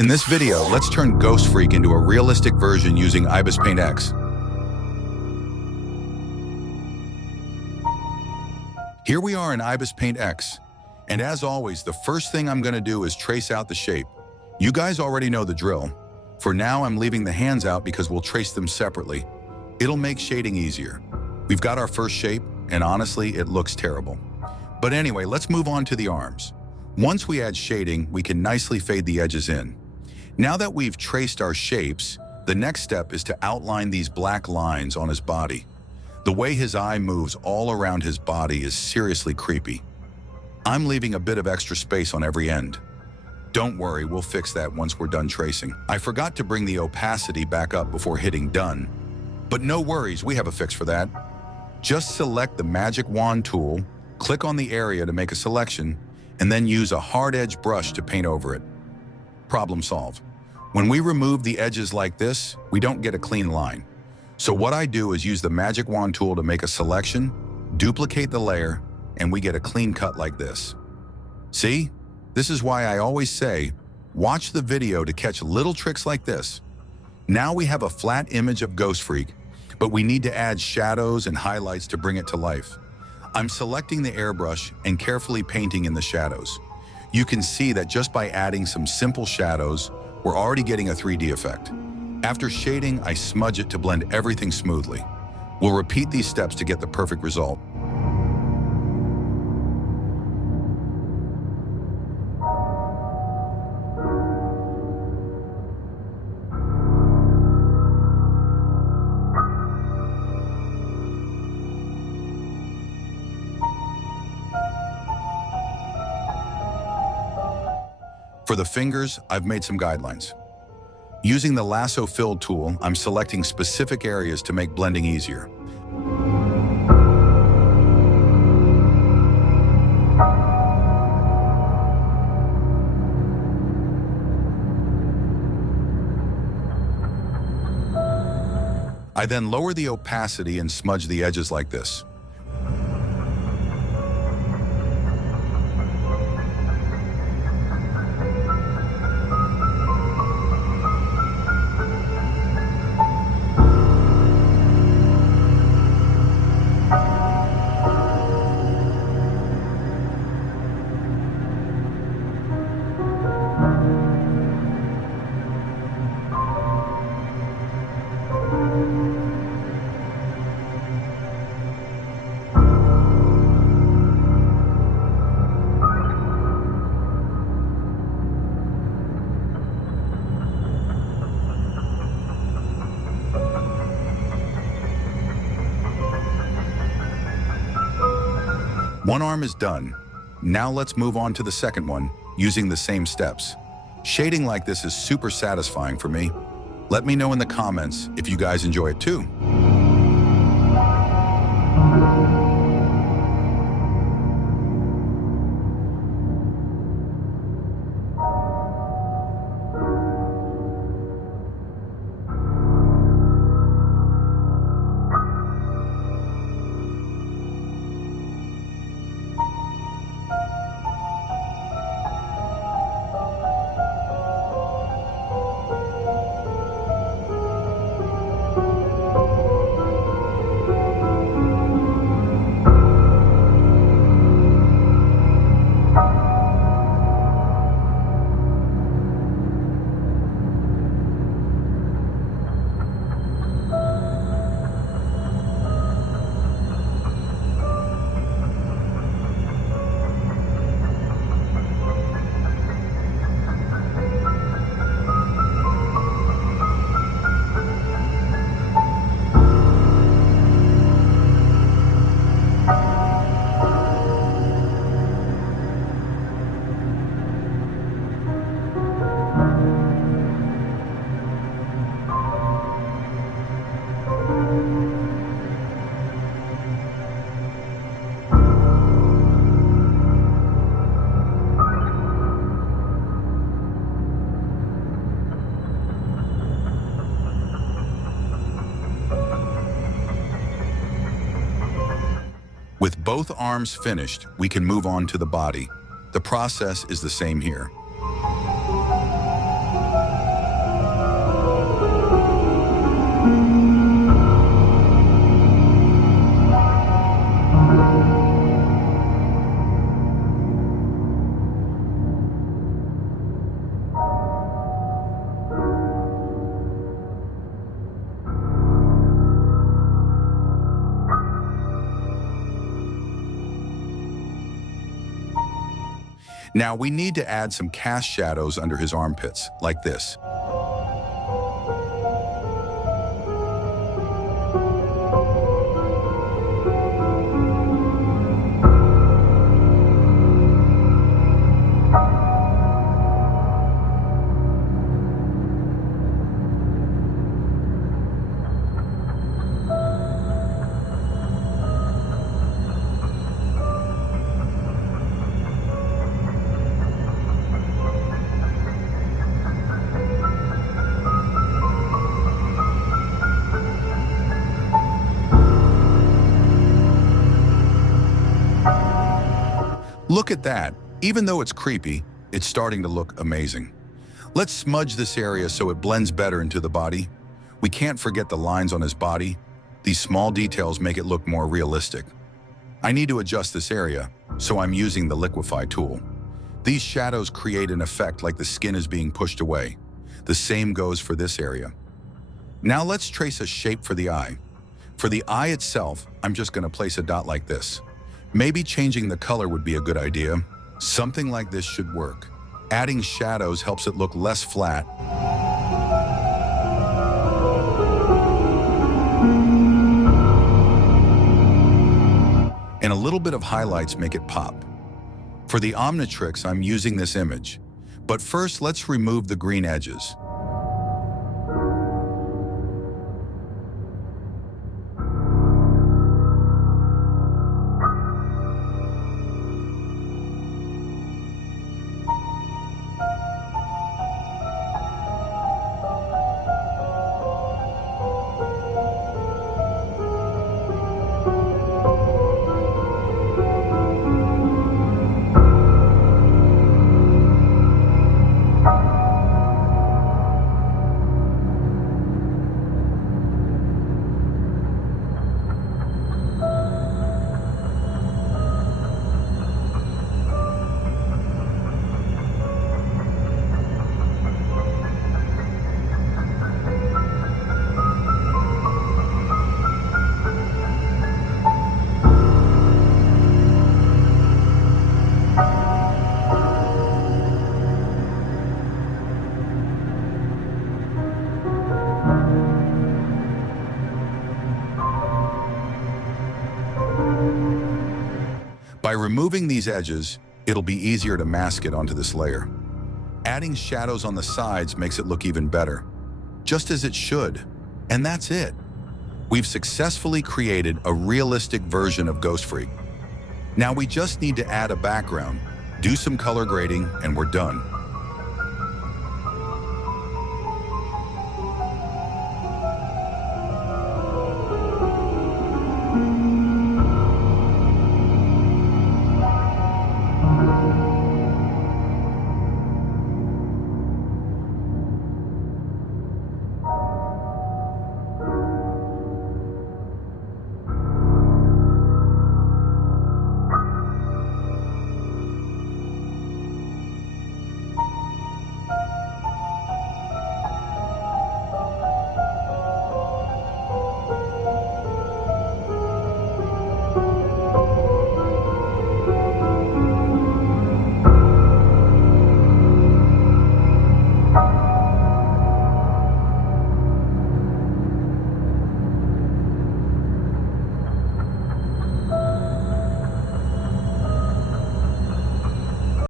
In this video, let's turn Ghost Freak into a realistic version using IbisPaint X. Here we are in IbisPaint X, and as always, the first thing I'm going to do is trace out the shape. You guys already know the drill. For now, I'm leaving the hands out because we'll trace them separately. It'll make shading easier. We've got our first shape, and honestly, it looks terrible. But anyway, let's move on to the arms. Once we add shading, we can nicely fade the edges in. Now that we've traced our shapes, the next step is to outline these black lines on his body. The way his eye moves all around his body is seriously creepy. I'm leaving a bit of extra space on every end. Don't worry, we'll fix that once we're done tracing. I forgot to bring the opacity back up before hitting done. But no worries, we have a fix for that. Just select the magic wand tool, click on the area to make a selection, and then use a hard edge brush to paint over it. Problem solved. When we remove the edges like this, we don't get a clean line. So what I do is use the magic wand tool to make a selection, duplicate the layer, and we get a clean cut like this. See? This is why I always say, watch the video to catch little tricks like this. Now we have a flat image of Ghost Freak, but we need to add shadows and highlights to bring it to life. I'm selecting the airbrush and carefully painting in the shadows. You can see that just by adding some simple shadows, we're already getting a 3D effect. After shading, I smudge it to blend everything smoothly. We'll repeat these steps to get the perfect result. For the fingers, I've made some guidelines. Using the lasso fill tool, I'm selecting specific areas to make blending easier. I then lower the opacity and smudge the edges like this. One arm is done. Now let's move on to the second one, using the same steps. Shading like this is super satisfying for me. Let me know in the comments if you guys enjoy it too. With both arms finished, we can move on to the body. The process is the same here. Now we need to add some cast shadows under his armpits, like this. Look at that. Even though it's creepy, it's starting to look amazing. Let's smudge this area so it blends better into the body. We can't forget the lines on his body. These small details make it look more realistic. I need to adjust this area, so I'm using the liquify tool. These shadows create an effect like the skin is being pushed away. The same goes for this area. Now let's trace a shape for the eye. For the eye itself, I'm just going to place a dot like this. Maybe changing the color would be a good idea. Something like this should work. Adding shadows helps it look less flat. And a little bit of highlights make it pop. For the Omnitrix, I'm using this image. But first, let's remove the green edges. By removing these edges, it'll be easier to mask it onto this layer. Adding shadows on the sides makes it look even better, just as it should. And that's it. We've successfully created a realistic version of Ghost Freak. Now we just need to add a background, do some color grading, and we're done.